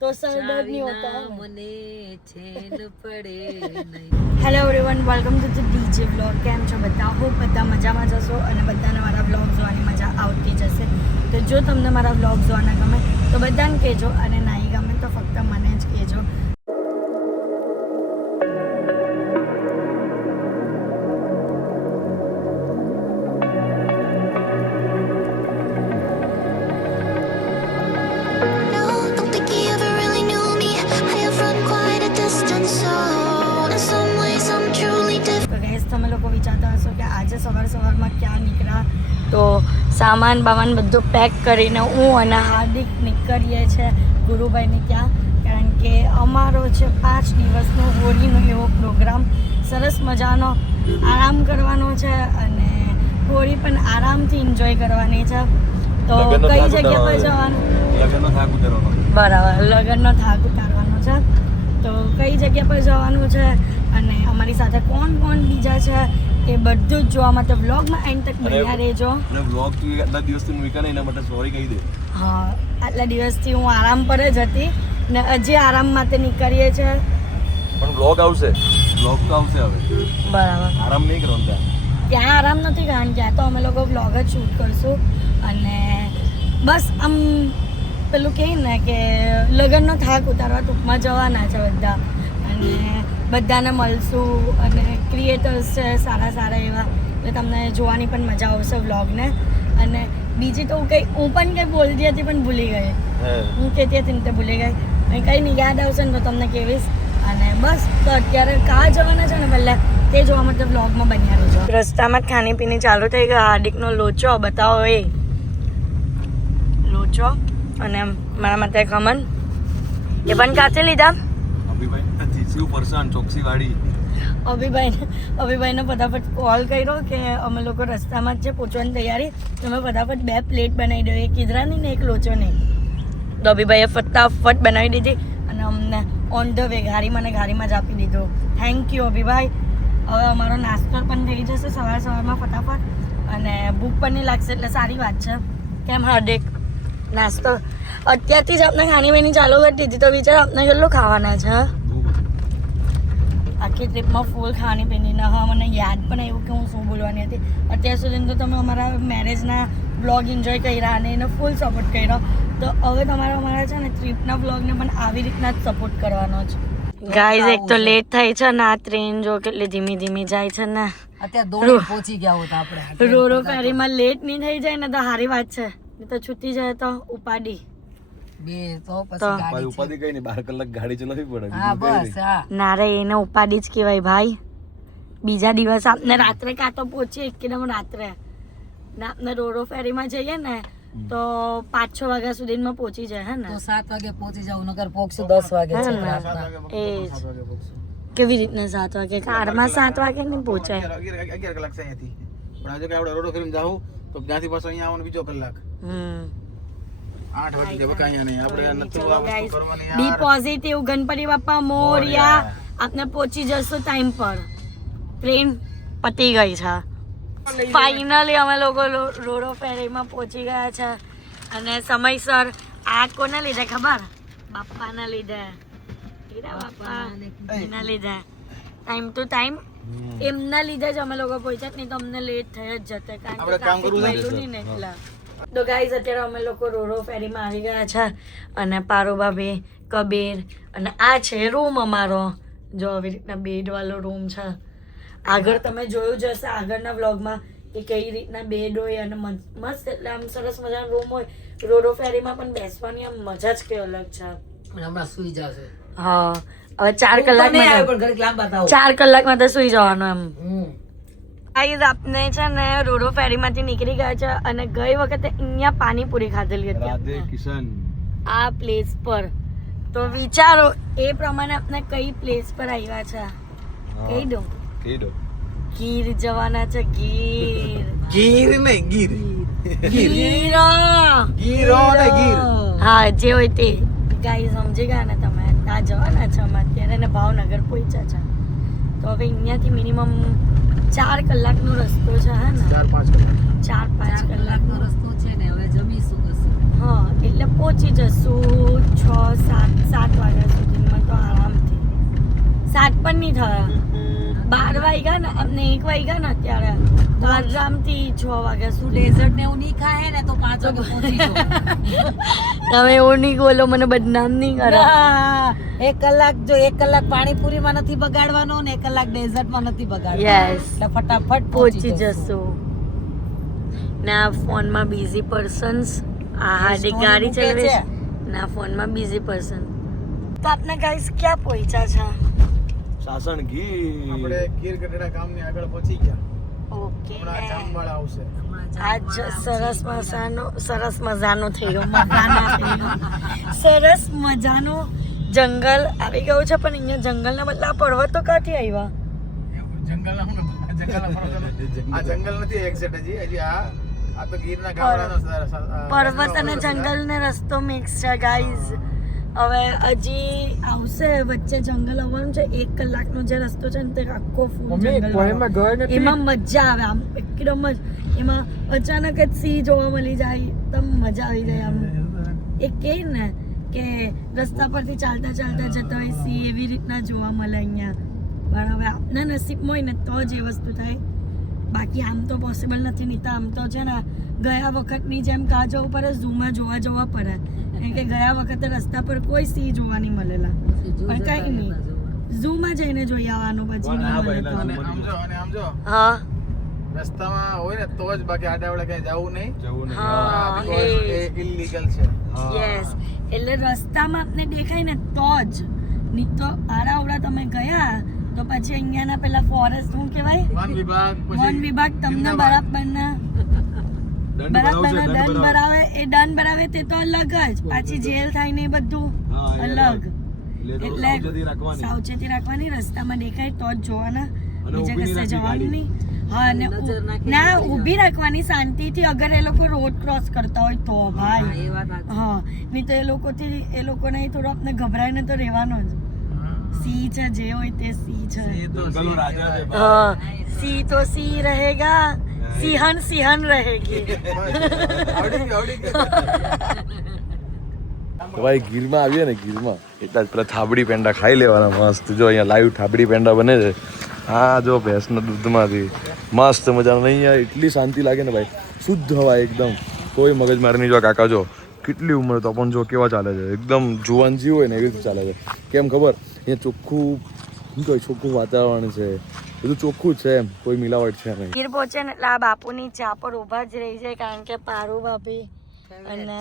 तो सर दर्द नहीं होता है मने चैन पड़े नहीं। Hello everyone, welcome to the DJ vlog. કેમ છો બધા? હું બધા મજામાં જશો અને બધાને મારા વ્લોગ જોવાની મજા આવતી જશે. તો જો તમને મારા વ્લોગ જોવાના ગમે તો બધાને કહેજો અને નહીં ગમે તો ફક્ત મને જ કહેજો. તમે લોકો વિચારતા હશો કે આજે સવારમાં ક્યાં નીકળ્યા, તો સામાન બામાન બધું પેક કરીને હું અને હાર્દિક નીકળીએ છીએ ગુરુભાઈને ત્યાં, કારણ કે અમારો છે 5 દિવસનો હોળીનો એવો પ્રોગ્રામ. સરસ મજાનો આરામ કરવાનો છે અને હોળી પણ આરામથી એન્જોય કરવાની છે. તો કઈ જગ્યા પર જવાનું? લગ્નનો થાક ઉતારવાનો. બરાબર, લગ્નનો થાક ઉતારવાનો છે. તો કઈ જગ્યા પર જવાનું છે અને અમારી સાથે કોણ કોણ બીજા છે એ બધું જ જોવા માટે વ્લોગમાં એન્ડ તક બન્યા રહેજો. અને વ્લોગ તું આટલા દિવસથી મૂક્યા ને એના માટે સોરી કહી દે. હા, આટલા દિવસથી હું આરામ પર જ હતી ને હજી આરામ માટે નીકળીએ છીએ. પણ વ્લોગ આવશે, વ્લોગ તો આવશે હવે. બરાબર, આરામ નહીં કરવાનું ત્યાં આરામ નથી, કારણ કે ત્યાં તો અમે લોકો વ્લોગ જ શૂટ કરશું અને બસ આમ પેલું કહે ને કે લગ્નનો થાક ઉતારવા ટૂંકમાં જવાના છે બધા, અને બધાને મળશું અને ક્રિએટર્સ છે સારા સારા એવા, એટલે તમને જોવાની પણ મજા આવશે વ્લોગને. અને બીજી તો હું પણ કંઈ બોલતી હતી પણ ભૂલી ગઈ. હું કહેતી હતી ને તે ભૂલી ગઈ. અને કંઈ નહીં યાદ આવશે ને તો તમને કહેવીશ. અને બસ તો અત્યારે કાં જવાના છે ને પહેલાં તે જોવા માટે વ્લોગમાં બન્યા રહેજો. રસ્તામાં જ ખાણીપીણી ચાલુ થઈ ગઈ. હાર્દિકનો લોચો બતાવો, એ લોચો અને મારા માટે ખમણ એ પણ કાચે લીધા. અભિભાઈને ફટાફટ કોલ કર્યો કે અમે લોકો રસ્તામાં જ છે, પહોંચવાની તૈયારી, તમે ફટાફટ 2 પ્લેટ બનાવી દો, એક ઈદરાની ને એક લોચો નહીં. તો અભિભાઈએ ફટાફટ બનાવી દીધી અને અમને ઓન ધ વે ગાડીમાં જ આપી દીધું. Thank you Abhibhai. હવે અમારો નાસ્તો પણ થઈ જશે સવારમાં ફટાફટ, અને ભૂખ પણ નહીં લાગશે એટલે સારી વાત છે. કેમ હાર્દિક? નાસ્તો અત્યારથી જ આપણે ખાણીપીણી ચાલુ કરી દીધી, તો વિચાર આપણે કેટલું ખાવાના છે. આખી ટ્રીપમાં ફૂલ ખાણીપીણીના. હા, મને યાદ પણ આવ્યું કે હું શું બોલવાની હતી. અત્યાર સુધી તો તમે અમારા મેરેજના બ્લોગ એન્જોય કર્યા અને એને ફૂલ સપોર્ટ કર્યો, તો હવે તમારે અમારા છે ને ટ્રીપના બ્લોગને પણ આવી રીતના જ સપોર્ટ કરવાનો છે. ગાઈઝ, એક તો લેટ થઈ છે ને આ ટ્રેન જો કેટલી ધીમી ધીમી જાય છે ને. અત્યારે દોડી પહોંચી ગયા હોત આપણે. રોરો ફેરીમાં લેટ નહીં થઈ જાય ને તો સારી વાત છે, તો છૂટી જાય તો ઉપાડી. ઉપાધિ કઈ નહીં, 12 કલાક ગાડી ચલાવવી પડે. ના રે, એને ઉપાડી જ કહેવાય ભાઈ. બીજા દિવસ આપણે રાત્રે કાં તો પહોંચીએ એકદમ રાત્રે ને આપણે રોરો ફેરીમાં જઈએ ને તો 5-6 વાગ્યા સુધીમાં પહોંચી જાય. હે ને? તો 7 વાગે પહોંચી જાવ, નગર પહોંચશું 10 વાગે. એ કેવી રીતના 7 વાગે? કારમાં 7 વાગે નહીં પહોંચાય. 11 કલાક છે અહીંયાથી, પણ આજે કે આપણે રોડો ફેરીમાં જાવું તો ત્યાંથી પાછો અહીંયા આવવાનો બીજો કલાક. 8 વાગે બકા અહીંયા નહીં આપણે નથી કરવાની. B positive. ગણપતિ બાપા મોરયા. આપણે પહોંચી જશું ટાઈમ પર. ટ્રેન પતી ગઈ છે. ફાઇનલી અમે લોકો રોરો ફેરીમાં પહોંચી ગયા છે અને સમયસર. આ કોને લીધે ખબર? બાપાના લીધે. એના લીધે ટાઈમ ટુ ટાઈમ એમના લીધે જ અમે લોકો પહોંચ્યા, નહીં તો અમને લેટ થઈ જ જતે, કારણ કે ટ્રાફિક મળ્યું નહીં ને એટલે. તો ગાઈઝ, અત્યારે અમે લોકો રોરો ફેરીમાં આવી ગયા છે અને પારો ભાભી, કબીર અને આ છે રૂમ અમારો. જો આવી રીતના બેડવાળો રૂમ છે. આગળ તમે જોયું જ હશે આગળના વ્લોગમાં કે કઈ રીતના બેડ હોય અને મસ્ત, એટલે આમ સરસ મજાનો રૂમ હોય. રોરો ફેરીમાં પણ બેસવાની આમ મજા જ કઈ અલગ છે. હમણાં સુઈ જશે. હા, હવે 4 કલાકમાં તો સુઈ જવાનું એમ. ગાઈઝ, આપને છે ને રોરો ફેરીમાંથી નીકળી ગયા છે અને ગઈ વખતે અહીંયા પાણીપુરી ખાધેલી હતી આ પ્લેસ પર. તો વિચારો એ પ્રમાણે આપણે કઈ પ્લેસ પર આવ્યા છે. કહી દો. ગીર જવાના છે. ગીર હા, જે હોય તે. ગાઈઝ, સમજી ગયા ને તમે? ત્યાં જવાના છે અમે અત્યારે ને ભાવનગર પહોંચ્યા છે. તો હવે અહીંયાથી મિનિમમ 4 કલાકનો રસ્તો છે. હે ને? 4-5 કલાકનો રસ્તો છે ને. હવે જમીશું. હા, એટલે પહોંચી જશું 6-7 7 વાગ્યા સુધીમાં તો આરામથી 7 પણ નહીં થયા 12 વાગ્યા ને અમને 1 વાગ્યા ને અત્યારે તો આરામથી 6 વાગ્યા સુધી ડેઝર્ટ ને એવું નહીં ખાય ને તો 5 વાગે પહોંચી જાઓ. તમે એવું નહીં બોલો મને બદનામ નહીં કરો ના, 1 કલાક જો 1 કલાક પાણીપુરીમાં નથી બગાડવાનો ને 1 કલાક ડેઝર્ટમાં નથી બગાડવાનો. યસ એટલે ફટાફટ પહોંચી જશું ના ફોનમાં બિઝી પર્સન્સ આ હાર્દિક ગાડી ચલાવે છે ના ફોનમાં બિઝી પર્સન તો આપને ગાઈસ ક્યાં પહોંચ્યા છે સાસણ ઘી આપણે ગીર ગઢડા ગામની આગળ પહોંચી ગયા. ઓકે હમણાં જામવાળા આવશે. આજ સરસ મજાનો થયો મજાનો થયો સરસ મજાનો જંગલ આવી ગયો છે પણ અહીંયા જંગલના બદલે આ પર્વતો ક્યાંથી આવ્યા જંગલના હું આ જંગલ નથી એક્ઝેક્ટ હજી આ તો ગીરના ગામડાનો પર્વત અને જંગલ ને રસ્તો મિક્સ છે ગાઈઝ હવે હજી આવશે વચ્ચે જંગલ આવવાનું છે 1 કલાકનો જે રસ્તો છે ને તે આખો ફૂલ જંગલ એમાં મજા આવે આમ એકદમ જ એમાં અચાનક જ સિંહ જોવા મળી જાય તમ મજા આવી જાય આમ એ કહે ને કે રસ્તા પરથી ચાલતા ચાલતા જતા હોય સિંહ એવી રીતના જોવા મળે અહીંયા પણ હવે આપના નસીબમાં હોય ને તો જ એ વસ્તુ થાય બાકી આમ તો પોસિબલ નથી નહીં તો આમ તો છે ને ગયા વખતની જેમ કાં જવું પડે ઝૂમાં જવા પડે કારણ કે ગયા વખતે રસ્તા પર કોઈ સિંહ જોવા નહીં મળેલા પણ કઈ નહીં ઝૂમાં જઈને જોઈ આવવાનું પછી નહીં મળે તો. અને આમ જો હા રસ્તામાં હોય ને તો જ બાકી આડાવડે ક્યાંય જવું નહીં. હા એ ઇલીગલ છે. યસ એટલે રસ્તામાં આપને દેખાય ને તો જ નહીં તો આડાવડા તમે ગયા તો પછી અહીંયાના પેલા ફોરેસ્ટ શું કહેવાય વન વિભાગ વન વિભાગ તમને બરાબરના દંડ ભરાવે એ દંડ ભરાવે તે તો અલગ જ પાછી જેલ થાય ને એ બધું અલગ એટલે સાવચેતી રાખવાની રસ્તામાં દેખાય તો જ જોવાના બીજા કશે જવાનું નહીં હા ને ના ઊભી રાખવાની શાંતિથી અગર એ લોકો રોડ ક્રોસ કરતા હોય તો ભાઈ એ વાત સાચી. હા નહીં તો એ લોકોને થોડું આપણે ગભરાઈને તો રહેવાનો જ સિંહ છે જે હોય તે સિંહ છે જંગલનો રાજા છે हाँ सी तो सी रहेगा सिहन रहेगी આવડી ગયું. તો ભાઈ ગીરમાં આવીએ ને ગીરમાં એટલા જ પેલા થાબડી પેંડા ખાઈ લેવાના મસ્ત જો અહીંયા લાઈવ થાબડી પેંડા બને છે હા જો ભેંસના દૂધમાંથી મસ્ત મજાનો અહીંયા એટલી શાંતિ લાગે ને ભાઈ શુદ્ધ હવા એકદમ કોઈ મગજમારી નહીં જો કાકા જો કેટલી ઉંમર તો પણ જો કેવા ચાલે છે એકદમ જુવાનજી હોય ને એવી રીતે ચાલે છે કેમ ખબર અહીંયા ચોખ્ખું શું કહે ચોખ્ખું વાતાવરણ છે બધું ચોખ્ખું જ છે એમ કોઈ મિલાવટ છે નહીં ગીર પહોંચે ને એટલે આ બાપુની ચા પર ઊભા જ રહી જાય કારણ કે પારુ ભાભી અને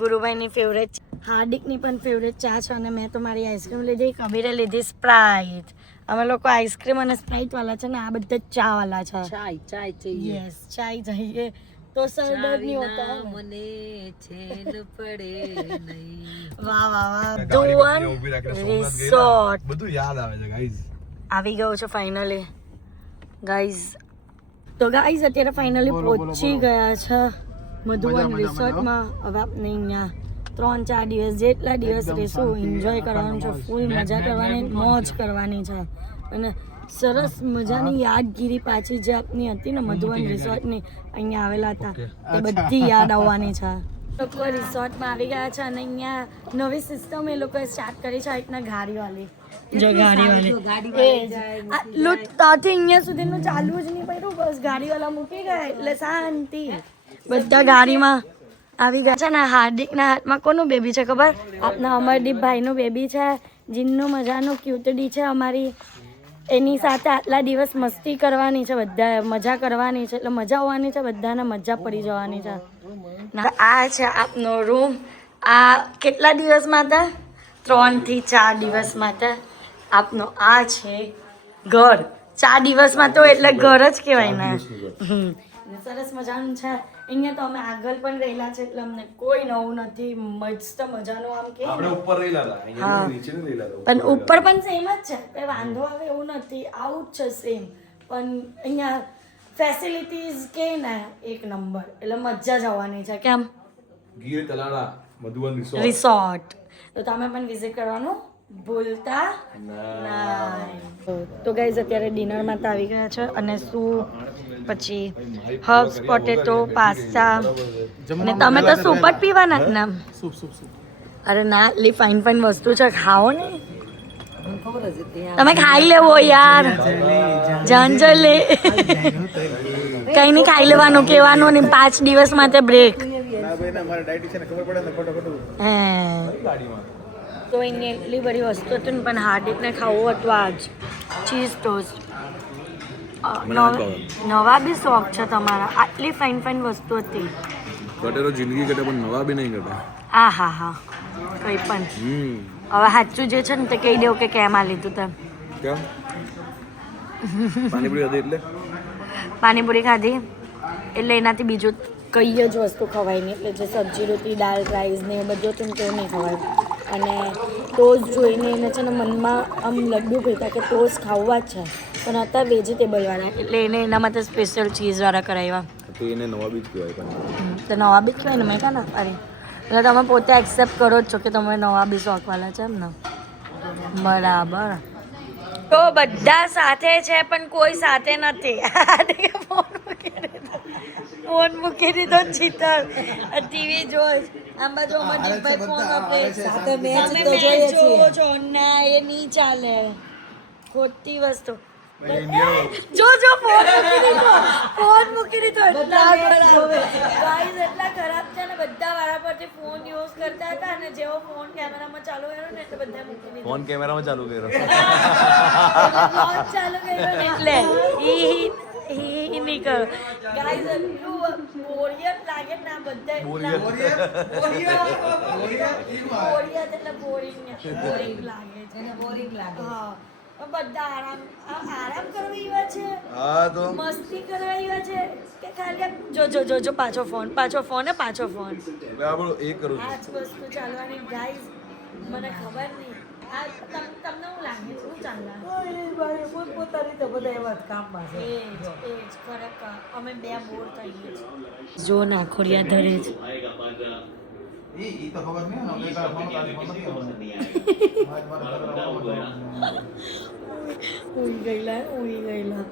ગુરુભાઈની ફેવરેટ હાર્દિકની પણ ફેવરેટ ચા છે અને મેં તો મારી આઈસ્ક્રીમ લીધી કબીરે લીધી સ્પ્રાઇટ અમે લોકો આઈસ્ક્રીમ અને સ્પ્રાઇટ વાળા છે ને આ બધા ચા વાળા છે ચાય चाहिए. યસ ચાય चाहिए તો સરદર્દ નહીં હોતા હે ને? મને ચેન પડે નહીં. વાહ વાહ વાહ ધોવન રિસોર્ટ બધું યાદ આવે છે ગાઈઝ આવી ગયો છે ફાઇનલી ગાઈઝ તો ગાઈઝ અત્યારે ફાઇનલી પહોંચી ગયા છે મધુવન રિસોર્ટમાં હવે આપણે અહીંયા 3-4 દિવસ જેટલા દિવસ રહીશું એન્જોય કરવાનું છે ફૂલ મજા કરવાની મોજ કરવાની છે અને સરસ મજાની યાદગીરી પાછી જે આપની હતી ને મધુવન રિસોર્ટની અહીંયા આવેલા હતા એ બધી યાદ આવવાની છે લોકો રિસોર્ટમાં આવી ગયા છે અને અહીંયા નવી સિસ્ટમ એ લોકોએ સ્ટાર્ટ કરી છે આ રીતના ગાડીવાળી જો ગાડીવાળી ત્યાંથી અહીંયા સુધીનું ચાલુ જ નહીં પડ્યું બસ ગાડીવાળા મૂકી ગયા એટલે શાંતિ બધા ગાડીમાં આવી ગયા છે ને હાર્દિકના હાથમાં કોનું બેબી છે ખબર આપના અમરદીપભાઈનું બેબી છે જીનનું મજાનું ક્યુટડી છે અમારી એની સાથે આટલા દિવસ મસ્તી કરવાની છે બધા મજા કરવાની છે એટલે મજા આવવાની છે બધાને મજા પડી જવાની છે આ છે આપનો રૂમ આ કેટલા દિવસ માટે 3 થી 4 દિવસ માટે આપનો આ છે ઘર 4 દિવસમાં તો એટલે ઘર જ કહેવાય ને સરસ મજાનું છે અહીંયા તો અમે આગળ પણ રહેલા છે એટલે અમને કોઈ નવું નથી મસ્ત મજાનું આમ કે આપણે ઉપર રહી લાલા અહીંયા નીચે નહીં રહી લાલા પણ ઉપર પણ સેમ જ છે કઈ વાંધો આવે એવું નથી આવું જ છે સેમ પણ અહીંયા ફેસિલિટીઝ કે ને એક નંબર એટલે મજા જ આવવાની છે કેમ ગીર તલાળા મધુવન રિસોર્ટ રિસોર્ટ તો તમે પણ વિઝિટ કરવાનું ભૂલતા નહીં તો ગાઈઝ અત્યારે ડિનરમાં તો આવી ગયા છે અને સૂપ પછી હર્બ્સ પોટેટો પાસ્તા અને તમે તો સૂપ જ પીવાના જ ને અરે ના એટલી ફાઇન ફાઇન વસ્તુ છે ખાઓ ને મને ખબર જ હતી તમે ખાઈ લેવો યાર જાંજલે કઈ નહીં ખાઈ લેવાનું કહેવાનું ને 5 દિવસ માટે બ્રેક ના ભાઈ ના મારે ડાયટિશિયન ખબર પડે ને ખોટું તો એની એટલી બધી વસ્તુ હતી ને પણ હાર્દિકને ખાવું હતું આજ ચીઝ ટોસ્ટ નવા બી શોખ છે તમારા આટલી ફાઇન ફાઇન વસ્તુ હતી કટેરો જિંદગી કટે પણ નવા બી નહીં કરતા હા હા હા કંઈ પણ હવે સાચું જે છે ને તે કહી દેવું કે કેમ આ લીધું તેમ કેમ પાણીપુરી હતી એટલે પાણીપુરી ખાધી એટલે એનાથી બીજું કઈ જ વસ્તુ ખવાય નહીં એટલે જે સબ્જી રોટી દાળ રાઈસ ને એ બધું હતું ને તે નહીં ખવાય અને ટોસ્ટ જોઈને એને છે ને મનમાં આમ લડ્ડુ પીતા કે ટોસ્ટ ખાવા જ છે પણ હતા વેજીટેબલવાળા એટલે એને એના માટે સ્પેશિયલ ચીઝવાળા કરાવ્યા તો એને નવા બી જ કહેવાય પણ તો નવા બી કહેવાય ને મેં કહા ને અરે એટલે તમે પોતે એક્સેપ્ટ કરો જ છો કે તમે નવા બી શોખવાળા છે એમ ને બરાબર તો બધા સાથે છે પણ કોઈ સાથે નથી ફોન મૂકી દીધો ચિતર ટીવી જોઈ આમ બાજુ અમારી ભાઈ ફોન વાપરે સાથે મેચ તો જોઈએ છીએ છો ના એ નહીં ચાલે ખોટી વસ્તુ જો ફોન મૂકી દીધો એટલા ગાઈસ એટલા ખરાબ છે ને બધા વાળા પરથી ફોન યુઝ કરતા હતા અને જેવો ફોન કેમેરામાં ચાલુ કર્યો ને એટલે બધા મૂકી દીધો ફોન કેમેરામાં ચાલુ કર્યો ચાલુ કર્યો ને એટલે ઈ નહીં કરો ગાઈસ એટલું બોરિયત લાગે ને આ બધા બોરિયત એટલે બોરિંગ લાગે છે એને બોરિંગ લાગે હા બધા આરામ કરવા એવા છે હા તો મસ્તી કરવા એવા છે કે ખાલી જો પાછો ફોન ને પાછો ફોન એટલે આપણું એ કરું આ જ વસ્તુ ચાલવાની ગાઈસ મને ખબર નહીં આ તમને હું લાગે છે શું ચાલે પોતાની રીતે બધા એવા જ કામમાં છે એ જ ખરેખર અમે બે બોર થઈ ગયા છે જો ના ખોડિયા ધરે છે ઈ તો ખબર નહીં ને ફોન ઉઈ ગયેલા